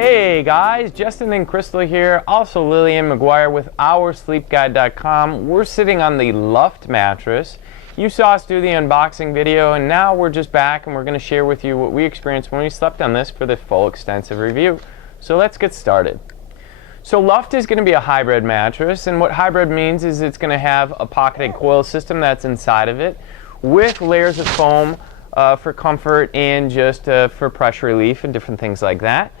Hey guys, Justin and Crystal here, also Lillian McGuire with OurSleepGuide.com. We're sitting on the Luft mattress. You saw us do the unboxing video, and now we're just back and we're going to share with you what we experienced when we slept on this for the full extensive review. So let's get started. So Luft is going to be a hybrid mattress, and what hybrid means is it's going to have a pocketed coil system that's inside of it with layers of foam for comfort and just for pressure relief and different things like that.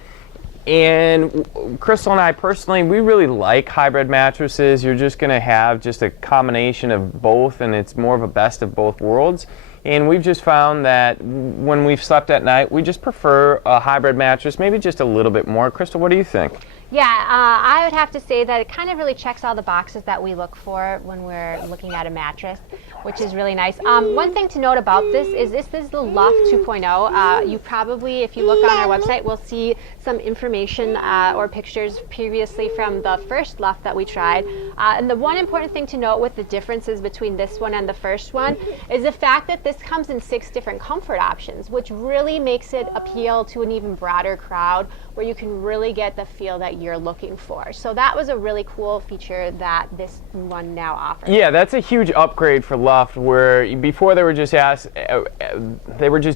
And Crystal and I personally, we really like hybrid mattresses. You're just going to have just a combination of both, and it's more of a best of both worlds. And we've just found that when we've slept at night, we just prefer a hybrid mattress, maybe just a little bit more. Crystal, what do you think? Yeah, I would have to say that it kind of really checks all the boxes that we look for when we're looking at a mattress, which is really nice. One thing to note about this is the Luft 2.0. You probably, if you look on our website, will see some information or pictures previously from the first Luft that we tried. And the one important thing to note with the differences between this one and the first one is the fact that this comes in 6 different comfort options, which really makes it appeal to an even broader crowd, where you can really get the feel that you're looking for. So that was a really cool feature that this one now offers. Yeah, that's a huge upgrade for Luft, where before they were just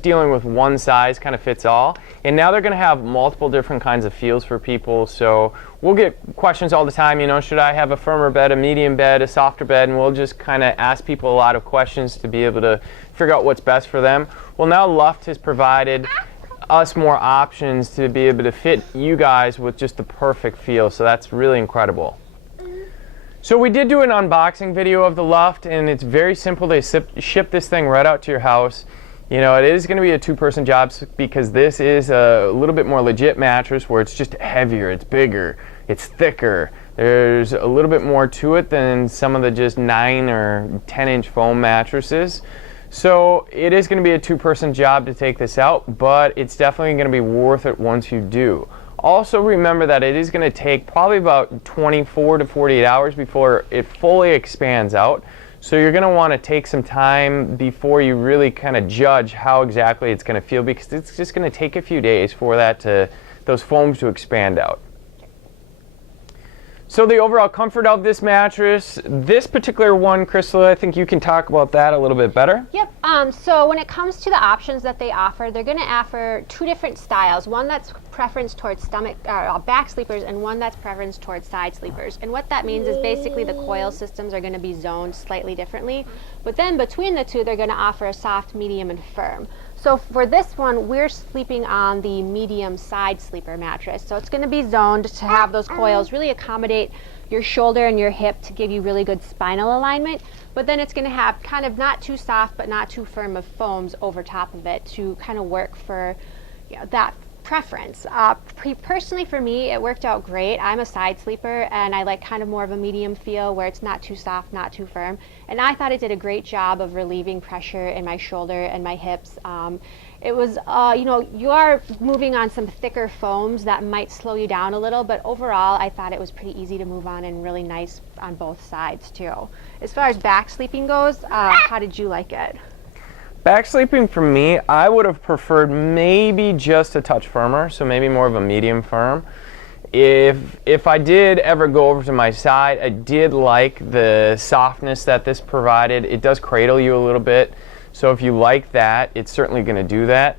dealing with one size kind of fits all, and now they're going to have multiple different kinds of feels for people. So we'll get questions all the time, you know, should I have a firmer bed, a medium bed, a softer bed, and we'll just kind of ask people a lot of questions to be able to figure out what's best for them. Well, now Luft has provided us more options to be able to fit you guys with just the perfect feel, so that's really incredible. So we did do an unboxing video of the Luft, and it's very simple. They ship this thing right out to your house. You know, it is going to be a 2-person job because this is a little bit more legit mattress where it's just heavier, it's bigger, it's thicker. There's a little bit more to it than some of the just 9 or 10-inch foam mattresses. So it is going to be a 2-person job to take this out, but it's definitely going to be worth it once you do. Also remember that it is going to take probably about 24 to 48 hours before it fully expands out. So you're going to want to take some time before you really kind of judge how exactly it's going to feel, because it's just going to take a few days for those foams to expand out. So the overall comfort of this mattress, this particular one, Crystal, I think you can talk about that a little bit better. Yep. So when it comes to the options that they offer, they're going to offer 2 different styles. One that's preference towards back sleepers, and one that's preference towards side sleepers. And what that means is basically the coil systems are going to be zoned slightly differently. But then between the two, they're going to offer a soft, medium, and firm. So for this one, we're sleeping on the medium side sleeper mattress. So it's going to be zoned to have those coils really accommodate your shoulder and your hip to give you really good spinal alignment. But then it's going to have kind of not too soft but not too firm of foams over top of it to kind of work for, you know, that preference. Personally for me, it worked out great. I'm a side sleeper, and I like kind of more of a medium feel where it's not too soft, not too firm. And I thought it did a great job of relieving pressure in my shoulder and my hips. It was, you know, you are moving on some thicker foams that might slow you down a little, but overall I thought it was pretty easy to move on and really nice on both sides too. As far as back sleeping goes, how did you like it? Back sleeping for me, I would have preferred maybe just a touch firmer, so maybe more of a medium firm. If I did ever go over to my side, I did like the softness that this provided. It does cradle you a little bit, so if you like that, it's certainly going to do that.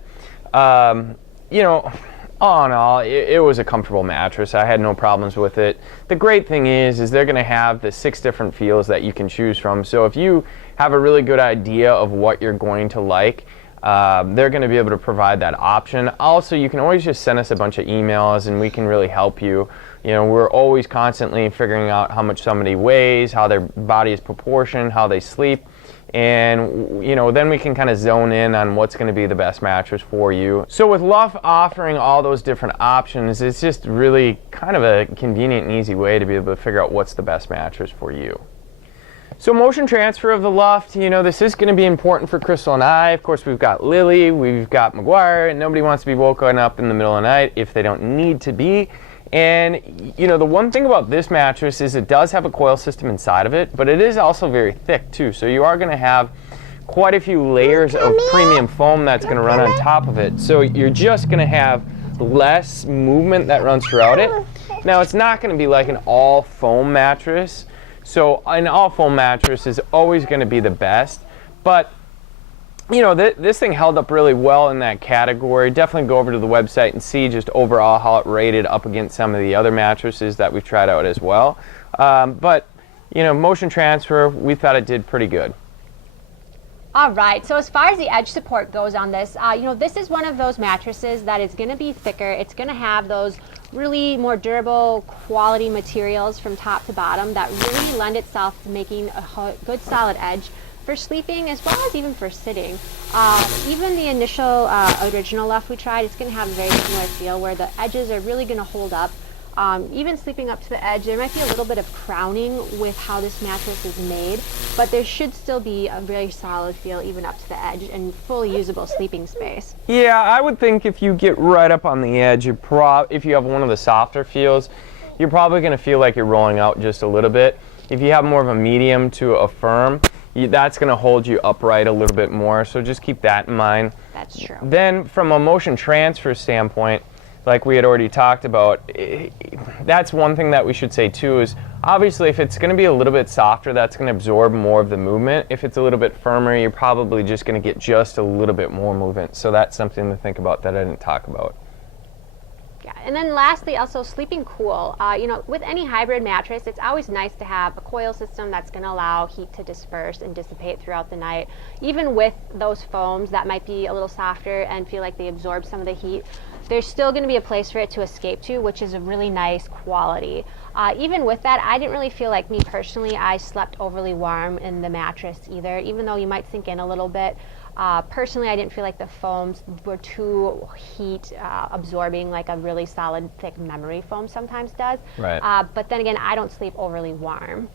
You know, all in all, it was a comfortable mattress. I had no problems with it. The great thing is they're going to have the 6 different feels that you can choose from. So if you have a really good idea of what you're going to like, they're going to be able to provide that option. Also, you can always just send us a bunch of emails and we can really help you. You know, we're always constantly figuring out how much somebody weighs, how their body is proportioned, how they sleep. And, you know, then we can kind of zone in on what's going to be the best mattress for you. So with Luft offering all those different options, it's just really kind of a convenient and easy way to be able to figure out what's the best mattress for you. So motion transfer of the Luft, you know, this is going to be important for Crystal and I. Of course, we've got Lily, we've got McGuire, and nobody wants to be woken up in the middle of the night if they don't need to be. And, you know, the one thing about this mattress is it does have a coil system inside of it, but it is also very thick too. So you are going to have quite a few layers of premium foam that's going to run on top of it. So you're just going to have less movement that runs throughout it. Now, it's not going to be like an all foam mattress. So an all foam mattress is always going to be the best, but you know, this thing held up really well in that category. Definitely go over to the website and see just overall how it rated up against some of the other mattresses that we've tried out as well. But you know, motion transfer, we thought it did pretty good. All right, so as far as the edge support goes on this, you know, this is one of those mattresses that is going to be thicker. It's going to have those really more durable quality materials from top to bottom that really lend itself to making a good solid edge for sleeping as well as even for sitting. Even the initial original Luft we tried, it's going to have a very similar feel where the edges are really going to hold up. Even sleeping up to the edge, there might be a little bit of crowning with how this mattress is made, but there should still be a very solid feel even up to the edge and fully usable sleeping space. Yeah, I would think if you get right up on the edge, if you have one of the softer feels, you're probably going to feel like you're rolling out just a little bit. If you have more of a medium to a firm, that's going to hold you upright a little bit more, so just keep that in mind. That's true. Then from a motion transfer standpoint, like we had already talked about, that's one thing that we should say too is obviously if it's going to be a little bit softer, that's going to absorb more of the movement. If it's a little bit firmer, you're probably just going to get just a little bit more movement. So that's something to think about that I didn't talk about. Yeah, and then lastly, also sleeping cool. You know, with any hybrid mattress, it's always nice to have a coil system that's going to allow heat to disperse and dissipate throughout the night. Even with those foams that might be a little softer and feel like they absorb some of the heat, there's still going to be a place for it to escape to, which is a really nice quality. Even with that, I didn't really feel like, me personally, I slept overly warm in the mattress either, even though you might sink in a little bit. Personally, I didn't feel like the foams were too heat absorbing like a really solid thick memory foam sometimes does. Right. But then again, I don't sleep overly warm.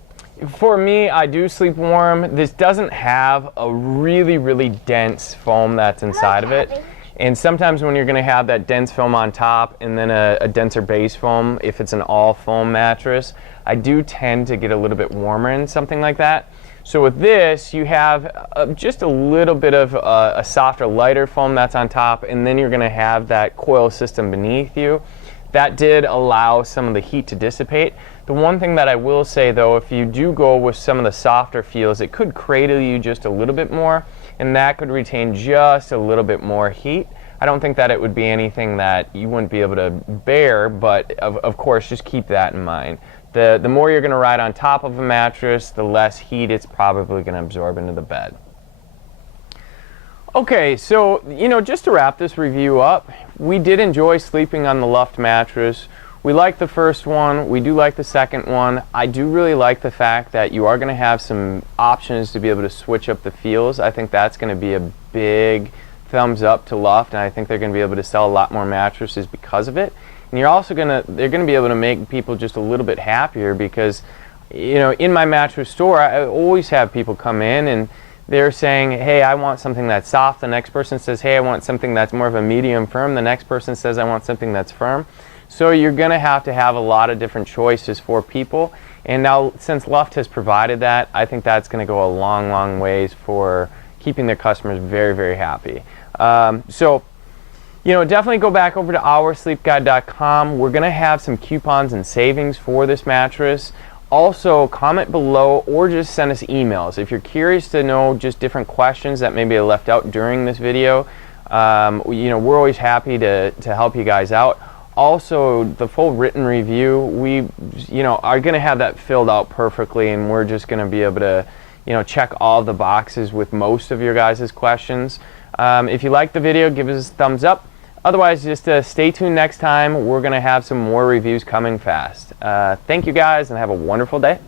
For me, I do sleep warm. This doesn't have a really, really dense foam that's inside of it. And sometimes when you're going to have that dense foam on top and then a denser base foam, if it's an all foam mattress, I do tend to get a little bit warmer in something like that. So with this, you have just a little bit of a softer, lighter foam that's on top, and then you're going to have that coil system beneath you. That did allow some of the heat to dissipate. The one thing that I will say though, if you do go with some of the softer feels, it could cradle you just a little bit more, and that could retain just a little bit more heat. I don't think that it would be anything that you wouldn't be able to bear, but of course, just keep that in mind. The more you're going to ride on top of a mattress, the less heat it's probably going to absorb into the bed. Okay, so, you know, just to wrap this review up, we did enjoy sleeping on the Luft mattress. We like the first one. We do like the second one. I do really like the fact that you are going to have some options to be able to switch up the feels. I think that's going to be a big thumbs up to Luft, and I think they're going to be able to sell a lot more mattresses because of it. And you're also they're going to be able to make people just a little bit happier because, you know, in my mattress store, I always have people come in and they're saying, hey, I want something that's soft. The next person says, hey, I want something that's more of a medium firm. The next person says, I want something that's firm. So you're going to have a lot of different choices for people. And now, since Luft has provided that, I think that's going to go a long, long ways for keeping their customers very, very happy. So, you know, definitely go back over to oursleepguide.com. We're going to have some coupons and savings for this mattress. Also, comment below or just send us emails. If you're curious to know just different questions that maybe I left out during this video, you know, we're always happy to help you guys out. Also, the full written review, we, you know, are going to have that filled out perfectly, and we're just going to be able to, you know, check all the boxes with most of your guys' questions. If you like the video, give us a thumbs up. Otherwise, just stay tuned next time. We're going to have some more reviews coming fast. Thank you guys, and have a wonderful day.